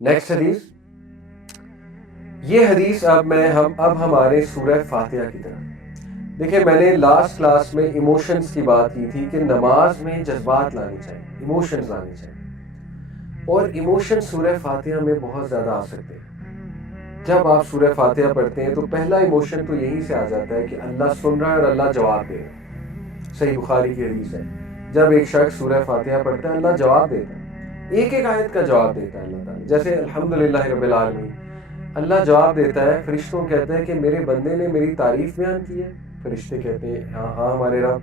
Next حدیث، یہ حدیث اب ہمارے سورہ فاتحہ کی طرف دیکھیں. میں نے لاسٹ کلاس میں ایموشنز کی بات کی تھی کہ نماز میں جذبات لانی چاہیے، ایموشنز لانی چاہیے، اور ایموشن سورہ فاتحہ میں بہت زیادہ آ سکتے ہیں. جب آپ سورہ فاتحہ پڑھتے ہیں تو پہلا ایموشن تو یہیں سے آ جاتا ہے کہ اللہ سن رہا ہے اور اللہ جواب دے رہا ہے. صحیح بخاری کی حدیث ہے، جب ایک شخص سورہ فاتحہ پڑھتا ہے اللہ جواب دیتا ہے، ایک ایک آیت کا جواب دیتا ہے اللہ تعالیٰ. جیسے الحمدللہ رب العالمین، اللہ جواب دیتا ہے، فرشتوں کہتے ہیں کہ میرے بندے نے میری تعریف بیان کی ہے. فرشتے کہتے ہیں ہاں ہاں ہمارے رب.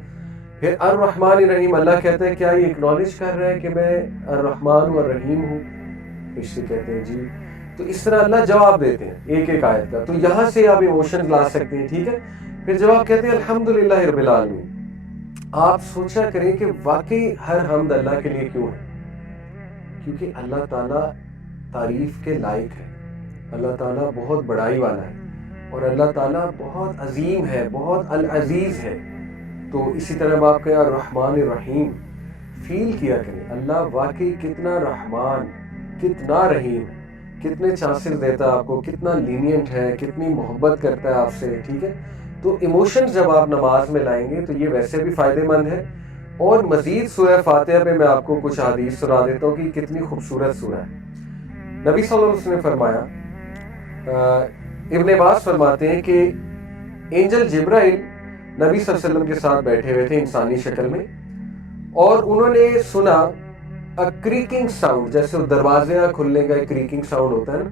پھر الرحمن الرحیم، اللہ کہتے ہیں کیا یہ اکنالج کر رہا ہے کہ میں الرحمن والرحیم ہوں؟ فرشتے کہتے ہیں جی. تو اس طرح اللہ جواب دیتے ہیں ایک ایک آیت کا. تو یہاں سے آپ ایموشن لا سکتے ہیں، ٹھیک ہے. پھر جب آپ کہتے ہیں الحمدللہ رب العالمین، آپ سوچا کریں کہ واقعی ہر حمد اللہ کے لیے کیوں ہے؟ کیونکہ اللہ تعالیٰ تعریف کے لائق ہے، اللہ تعالیٰ بہت بڑائی والا ہے، اور اللہ تعالیٰ بہت عظیم ہے، بہت العزیز ہے. تو اسی طرح آپ کہیں الرحمن الرحیم، فیل کیا کریں اللہ واقعی کتنا رحمان، کتنا رحیم، کتنے چانسز دیتا ہے آپ کو، کتنا لینینٹ ہے، کتنی محبت کرتا ہے آپ سے، ٹھیک ہے. تو ایموشنز جب آپ نماز میں لائیں گے تو یہ ویسے بھی فائدے مند ہے. اور مزید سورہ فاتحہ پہ میں آپ کو کچھ حدیث سنا دیتا ہوں کہ کتنی خوبصورت سورہ ہے. نبی صلی اللہ علیہ وسلم نے فرمایا، ابن عباس فرماتے ہیں کہ اینجل جبرائیل نبی صلی اللہ علیہ وسلم کے ساتھ بیٹھے ہوئے تھے انسانی شکل میں، اور انہوں نے سنا کریکنگ ساؤنڈ، جیسے دروازے کھلنے کا ایک کریکنگ ساؤنڈ ہوتا ہے نا.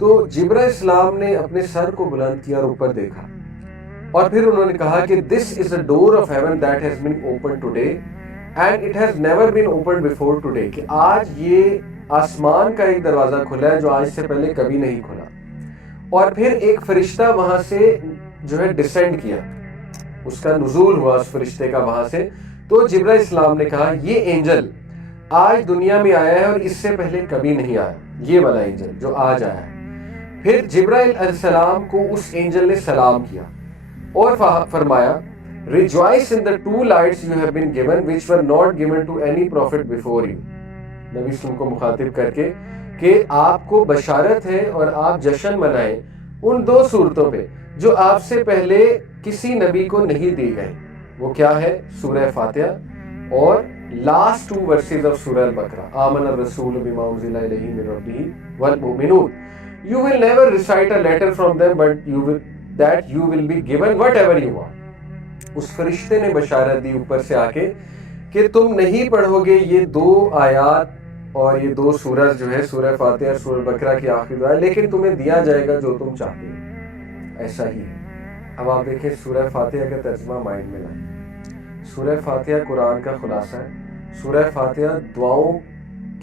تو جبرائیل السلام نے اپنے سر کو بلند کیا اور اوپر دیکھا، اور پھر انہوں نے کہا کہ this is a door of heaven that has been open today and it has never been open before today, کہ آج یہ آسمان کا ایک دروازہ کھلا ہے جو آج سے پہلے کبھی نہیں کھلا. اور پھر ایک فرشتہ وہاں سے جو ہے ڈسینڈ کیا، اس کا نزول ہوا اس فرشتے کا وہاں سے. تو جبرائیل السلام نے کہا یہ اینجل آج دنیا میں آیا ہے اور اس سے پہلے کبھی نہیں آیا، یہ والا اینجل جو آج آیا ہے. پھر جبرائیل علیہ السلام کو اس اینجل نے سلام کیا اور فرمایا rejoice in the two lights you have been given which were not given to any prophet before you. نبی وسلم کو مخاطب کر کے کہ آپ کو بشارت ہے اور آپ جشن منائیں ان دو صورتوں پہ جو آپ سے پہلے کسی نبی کو نہیں دی گئی. وہ کیا ہے؟ سورہ فاتحہ اور لاسٹ 2 ورسز آف سورہ البقرہ، آمن الرسول بما انزل الیہ من ربہ والمؤمنون. You will never recite a letter from them but you will be given whatever you want. اس فرشتے نے بشارت دی اوپر سے آ کے کہ تم نہیں پڑھو گے یہ 2 آیات اور یہ 2 سورج جو ہے سورہ فاتحہ اور سورہ البقرہ کی آخری دعا، لیکن تمہیں دیا جائے گا جو تم چاہتے ہو. ایسا ہی ہے. اب آپ دیکھیں سورہ فاتحہ کا ترجمہ مائنڈ میں لائیں. سورہ فاتحہ قرآن کا خلاصہ ہے. سورہ فاتحہ دعاؤں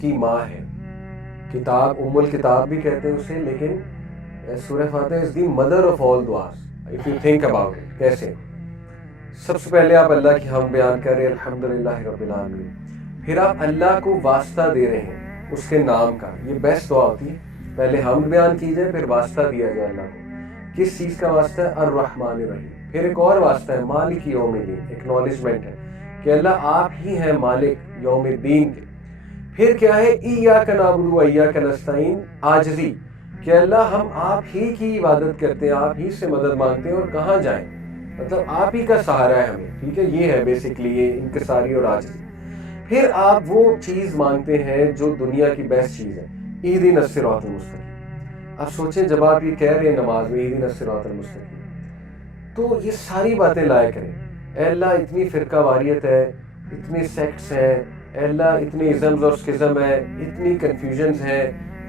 کی ماں ہے، کتاب ام الکتاب بھی کہتے ہیں اسے، لیکن سورہ فاتحہ is the mother of all دعاز. If you think about it, کیسے؟ سب سے پہلے آپ اللہ کی حمد بیان کر رہے ہیں الحمدللہ رب العالمین، پھر آپ اللہ کو واسطہ دے رہے ہیں اس کے نام کا. یہ بیسٹ دعا ہوتی ہے، پہلے حمد بیان کی جائے پھر واسطہ دیا جائے اللہ کو. کس چیز کا واسطہ ہے؟ الرحمن الرحیم. پھر ایک اور واسطہ ہے مالک یوم الدین، ایکنالجمنٹ ہے کہ اللہ آپ ہی ہیں مالک یوم الدین کے. پھر کیا ہے؟ ایاک نعبد و ایاک نستعین، عاجزی کہ اللہ ہم آپ ہی کی عبادت کرتے ہیں، آپ ہی سے مدد مانگتے ہیں، اور کہاں جائیں، مطلب آپ ہی کا سہارا ہے ہمیں. ٹھیک ہے، یہ ہے بیسکلی یہ انکساری اور عاجزی. پھر آپ وہ چیز مانگتے ہیں جو دنیا کی بیسٹ چیز ہے، اہدنا الصراط المستقیم. اب سوچیں جب آپ یہ کہہ رہے ہیں نماز میں اہدنا الصراط المستقیم، تو یہ ساری باتیں لائے کریں. اے اللہ اتنی فرقہ واریت ہے، اتنے سیکٹس ہیں، اے اللہ اتنے ازمز اور اسکزم ہے، اتنی کنفیوژنز ہیں،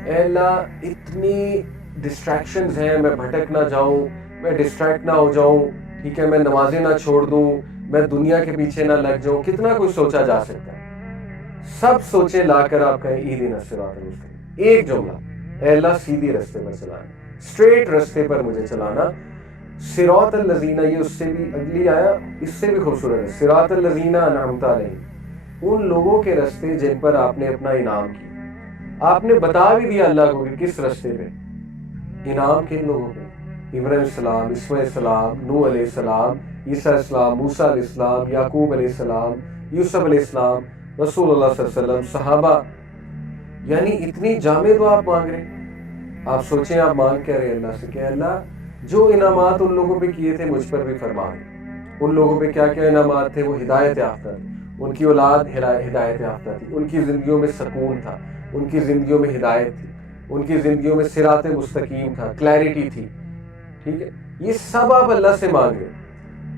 اے اللہ اتنی ڈسٹریکشنز ہیں، میں بھٹک نہ جاؤں، میں ڈسٹریکٹ نہ ہو جاؤں، ٹھیک ہے، میں نمازیں نہ چھوڑ دوں، میں دنیا کے پیچھے نہ لگ جاؤں. کتنا کچھ سوچا جا سکتا ہے. سب سوچیں لا کر آپ کہیں اہدنا الصراط المستقیم. ایک جملہ، اے اللہ سیدھی رستے پر چلانا، اسٹریٹ رستے پر مجھے چلانا. صراط الذین، یہ اس سے بھی اگلی آیا اس سے بھی خوبصورت ہے، صراط الذین انعمت علیہم، ان لوگوں کے رستے جن پر آپ نے اپنا انعام کیا. آپ نے بتا بھی دیا اللہ کو کہ کس رستے پہ انعام، کن لوگوں پہ؟ ابراہیم السلام، اسماعیل السلام، نوح علیہ السلام، عیسیٰ علیہ السلام، موسیٰ علیہ السلام، یعقوب علیہ السلام، یوسف علیہ السلام، رسول اللہ صلی اللہ علیہ وسلم، صحابہ. یعنی اتنی جامع دعا آپ مانگ رہے ہیں. آپ سوچیں آپ مانگ کیا رہے ہیں اللہ سے کہ اللہ جو انعامات ان لوگوں پہ کیے تھے مجھ پر بھی فرما دے. ان لوگوں پہ کیا کیا انعامات تھے؟ وہ ہدایت یافتہ تھے، ان کی اولاد ہدایت یافتہ تھی، ان کی زندگیوں میں سکون تھا، ان کی زندگیوں میں ہدایت تھی، ان کی زندگیوں میں صراط مستقیم تھا، کلیرٹی تھی. ٹھیک ہے، یہ سب آپ اللہ سے مانگ رہے.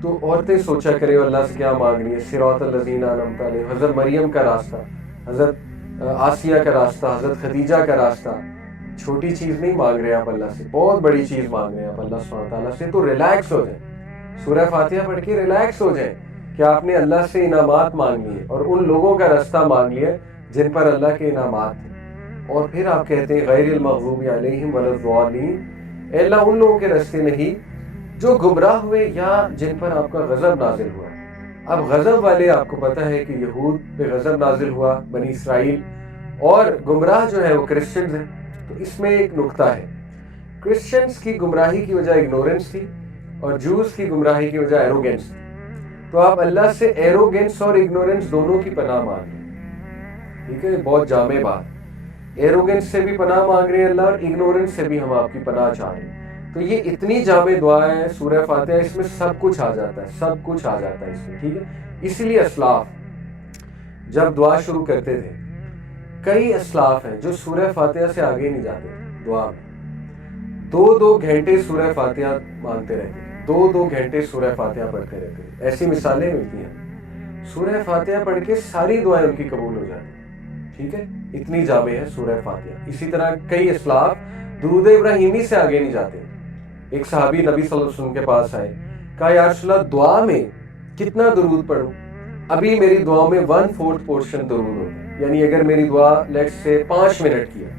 تو عورتیں سوچا کرے اللہ سے کیا مانگ رہی ہے. صراط الذین انعمت علیہم، حضرت مریم کا راستہ، حضرت آسیہ کا راستہ، حضرت خدیجہ کا راستہ. چھوٹی چیز نہیں مانگ رہے آپ اللہ سے، بہت بڑی چیز مانگ رہے ہیں آپ اللہ سبحانہ تعالیٰ سے. تو ریلیکس ہو جائیں، سورہ فاتحہ پڑھ کے ریلیکس ہو جائیں کہ آپ نے اللہ سے انعامات مانگ لیے اور ان لوگوں کا راستہ مانگ لیا جن پر اللہ کے انعامات تھے. اور پھر آپ کہتے ہیں غیر المغضوب علیہم ولا الضالین، اے اللہ ان لوگوں کے راستے نہیں جو گمراہ ہوئے یا جن پر آپ کا غضب نازل ہوا. اب غضب والے آپ کو پتہ ہے کہ یہود پہ غضب نازل ہوا، بنی اسرائیل، اور گمراہ جو ہے وہ کرسچنز ہیں. تو اس میں ایک نکتہ ہے، کرسچنز کی گمراہی کی وجہ اگنورنس تھی اور جوز کی گمراہی کی وجہ ایروگینس تھی. تو آپ اللہ سے ایروگینس اور اگنورنس دونوں کی پناہ مانگ رہے ہیں. ٹھیک ہے، بہت جامع بات. ایروگینس سے بھی پناہ مانگ رہے ہیں اللہ، اور اگنورنس سے بھی ہم آپ کی پناہ چاہ رہے ہیں. تو یہ اتنی جامع دعا ہے سورہ فاتحہ، اس میں سب کچھ آ جاتا ہے، سب کچھ آ جاتا ہے اس میں. ٹھیک ہے، اسی لیے اسلاف جب دعا شروع کرتے تھے، کئی اسلاف ہیں جو سورہ فاتحہ سے آگے نہیں جاتے دعا میں. 2 گھنٹے سورہ فاتحہ مانگتے رہتے، 2 گھنٹے سورہ فاتحہ پڑھتے رہتے. ایسی مثالیں ملتی ہیں، سورہ فاتحہ پڑھ کے ساری دعائیں ان کی قبول ہو جاتی. ٹھیک ہے، اتنی جامع ہے سورہ فاتحہ. اسی طرح کئی اسلاف درود ابراہیمی سے آگے نہیں جاتے. ایک صحابی نبی صلی اللہ علیہ وسلم کے پاس آئے، کہا یا رسول اللہ دعا میں کتنا درود پڑھوں؟ ابھی میری دعا میں 1/4 پورشن درود ہوتا ہے. یعنی اگر میری دعا لیٹس سے 5 منٹ کی ہے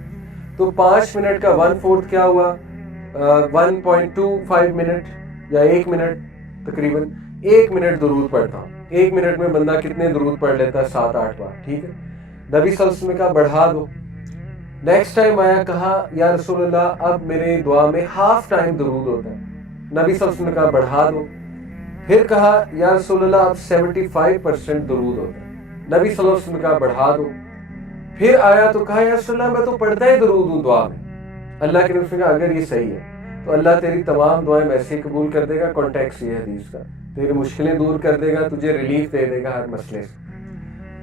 تو 5 منٹ کا 1/4 کیا ہوا؟ 1.25 منٹ یا 1 منٹ، تقریباً 1 منٹ درود پڑھتا ہوں. 1 منٹ میں بندہ کتنے درود پڑھ لیتا ہے؟ 7-8 بار. ٹھیک ہے، نبی صلی اللہ علیہ وسلم نے کہا بڑھا دو. نیکسٹ ٹائم آیا، کہا یا رسول اللہ اب میرے دعا میں ہاف ٹائم درود ہوتا ہے. نبی صلی اللہ علیہ وسلم نے کہا بڑھا دو. پھر کہا یا رسول اللہ اب 75% درود ہوتا ہے. نبی صلی اللہ علیہ وسلم نے کہا بڑھا دو. پھر آیا تو کہا یا رسول اللہ میں تو پڑھتا ہی درود ہوں دعا میں. اللہ کے نبی نے کہا اگر یہ صحیح ہے تو اللہ تیری تمام دعائیں ویسے ہی قبول کر دے گا. کانٹیکس یہ حدیث کا، تیری مشکلیں دور کر دے گا، تجھے ریلیف دے دے گا ہر مسئلے سے.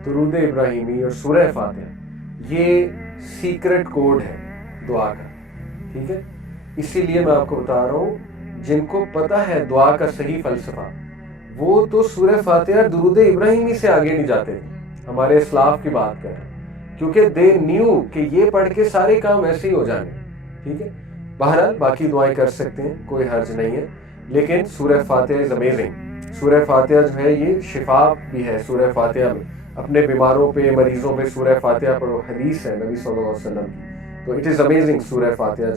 درود ابراہیمی اور سورہ فاتحہ یہ سیکرٹ کوڈ ہے دعا کا. ٹھیک ہے، اسی لیے میں آپ کو بتا رہا ہوں جن کو پتہ ہے دعا کا صحیح فلسفہ وہ تو سورہ فاتحہ درود ابراہیمی سے آگے نہیں جاتے تھے. ہمارے اسلاف کی بات کر رہے ہیں کیونکہ دے نیو کہ یہ پڑھ کے سارے کام ایسے ہی ہو جانے. ٹھیک ہے، بہرحال باقی دعائیں کر سکتے ہیں، کوئی حرج نہیں ہے، لیکن سورہ فاتحہ از امیزنگ. سورہ فاتحہ جو ہے یہ شفا بھی ہے. سورہ فاتحہ میں اپنے بیماروں پہ، مریضوں پہ سورہ فاتحہ پڑھو، حدیث ہے نبی صلی اللہ علیہ وسلم کی. تو اٹ از امیزنگ سورہ فاتحہ.